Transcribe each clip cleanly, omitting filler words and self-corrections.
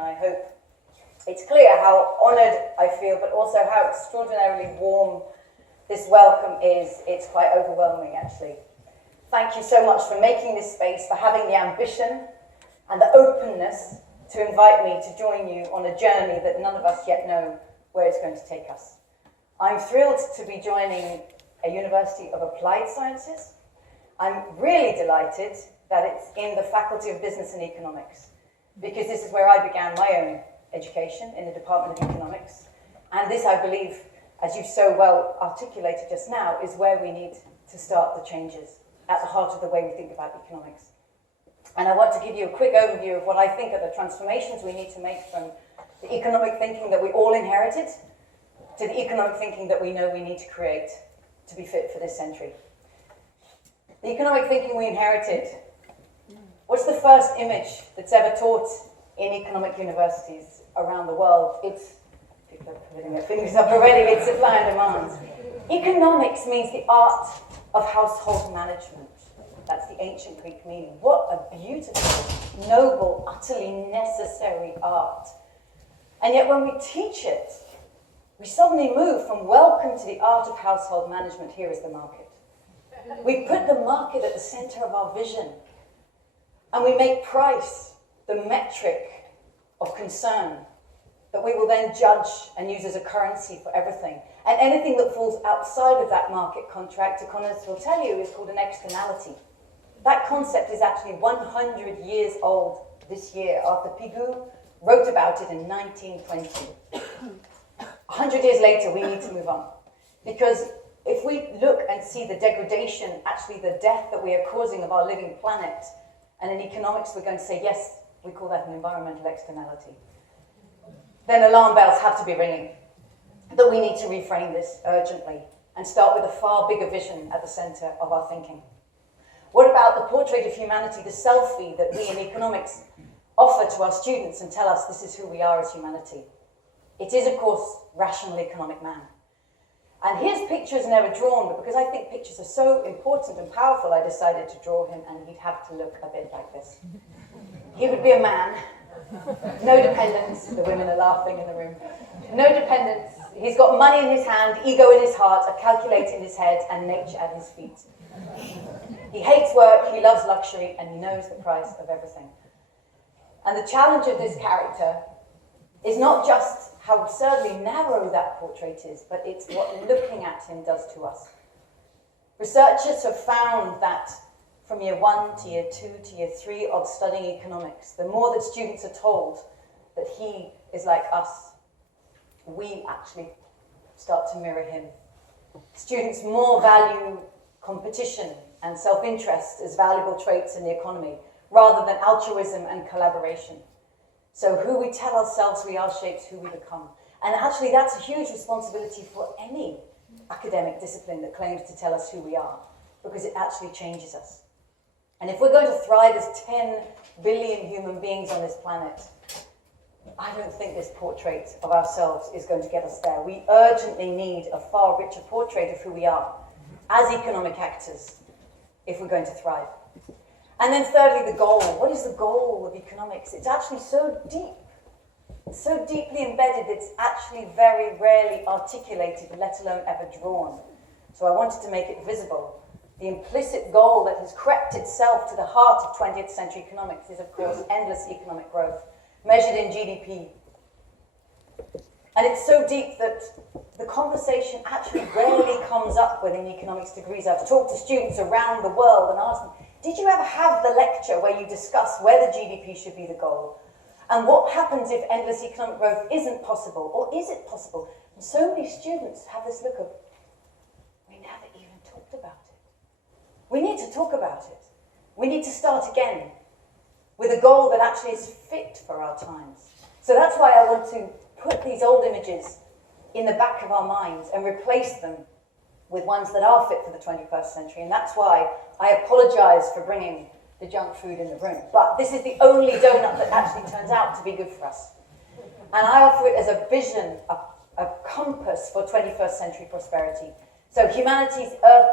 and I hope it's clear how honoured I feel, but also how extraordinarily warm this welcome is. It's quite overwhelming, actually. Thank you so much for making this space, for having the ambition and the openness to invite me to join you on a journey that none of us yet know where it's going to take us. I'm thrilled to be joining a University of Applied Sciences. I'm really delighted that it's in the Faculty of Business and Economics, because this is where I began my own education, in the Department of Economics. And this, I believe, as you've so well articulated just now, is where we need to start the changes, at the heart of the way we think about economics. And I want to give you a quick overview of what I think are the transformations we need to make from the economic thinking that we all inherited to the economic thinking that we know we need to create to be fit for this century. The economic thinking we inherited. What's the first image that's ever taught in economic universities around the world? It's, people are putting their fingers up already, it's supply and demand. Economics means the art of household management. That's the ancient Greek meaning. What a beautiful, noble, utterly necessary art. And yet when we teach it, we suddenly move from welcome to the art of household management, here is the market. We put the market at the center of our vision. And we make price the metric of concern that we will then judge and use as a currency for everything. And anything that falls outside of that market contract, economists will tell you, is called an externality. That concept is actually 100 years old this year, after Pigou wrote about it in 1920. 100 years later, we need to move on. Because if we look and see the degradation, actually the death that we are causing of our living planet, and in economics we're going to say, yes, we call that an environmental externality, then alarm bells have to be ringing. That we need to reframe this urgently and start with a far bigger vision at the center of our thinking. What about the portrait of humanity, the selfie that we in economics offer to our students and tell us this is who we are as humanity? It is, of course, rational economic man. And his picture is never drawn, but because I think pictures are so important and powerful, I decided to draw him, and he'd have to look a bit like this. He would be a man, no dependents, the women are laughing in the room, no dependents, he's got money in his hand, ego in his heart, a calculator in his head, and nature at his feet. He hates work, he loves luxury, and he knows the price of everything. And the challenge of this character is not just how absurdly narrow that portrait is, but it's what looking at him does to us. Researchers have found that from year 1 to year 2 to year 3 of studying economics, the more that students are told that he is like us, we actually start to mirror him. Students more value competition and self-interest as valuable traits in the economy, rather than altruism and collaboration. So who we tell ourselves we are shapes who we become. And actually that's a huge responsibility for any academic discipline that claims to tell us who we are, because it actually changes us. And if we're going to thrive as 10 billion human beings on this planet, I don't think this portrait of ourselves is going to get us there. We urgently need a far richer portrait of who we are as economic actors if we're going to thrive. And then thirdly, the goal. What is the goal of economics? It's actually so deep, so deeply embedded, it's actually very rarely articulated, let alone ever drawn. So I wanted to make it visible. The implicit goal that has crept itself to the heart of 20th century economics is, of course, endless economic growth, measured in GDP. And it's so deep that the conversation actually rarely comes up within economics degrees. I've talked to students around the world and asked them, did you ever have the lecture where you discuss whether GDP should be the goal? And what happens if endless economic growth isn't possible? Or is it possible? And so many students have this look of, we never even talked about it. We need to talk about it. We need to start again with a goal that actually is fit for our times. So that's why I want to put these old images in the back of our minds and replace them with ones that are fit for the 21st century. And that's why I apologize for bringing the junk food in the room. But this is the only donut that actually turns out to be good for us. And I offer it as a vision, a compass for 21st century prosperity. So humanity's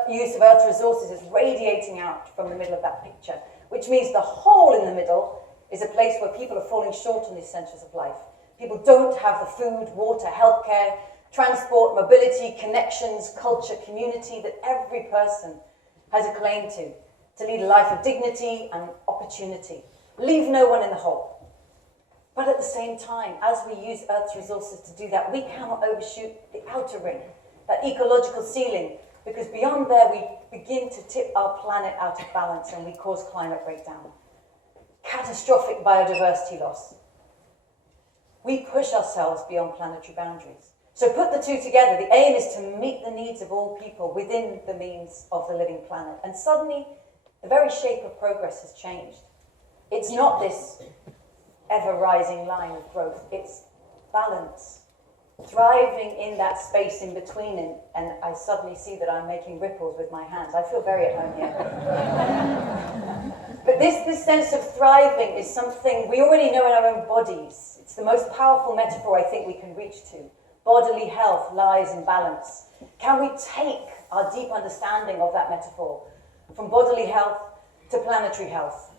use of Earth's resources is radiating out from the middle of that picture, which means the hole in the middle is a place where people are falling short on the essentials of life. People don't have the food, water, healthcare, transport, mobility, connections, culture, community that every person has a claim to lead a life of dignity and opportunity. Leave no one in the hole. But at the same time, as we use Earth's resources to do that, we cannot overshoot the outer ring, that ecological ceiling, because beyond there we begin to tip our planet out of balance and we cause climate breakdown. Catastrophic biodiversity loss. We push ourselves beyond planetary boundaries. So put the two together. The aim is to meet the needs of all people within the means of the living planet. And suddenly, the very shape of progress has changed. It's not this ever-rising line of growth. It's balance. Thriving in that space in between. And I suddenly see that I'm making ripples with my hands. I feel very at home here. But this sense of thriving is something we already know in our own bodies. It's the most powerful metaphor I think we can reach to. Bodily health lies in balance. Can we take our deep understanding of that metaphor from bodily health to planetary health?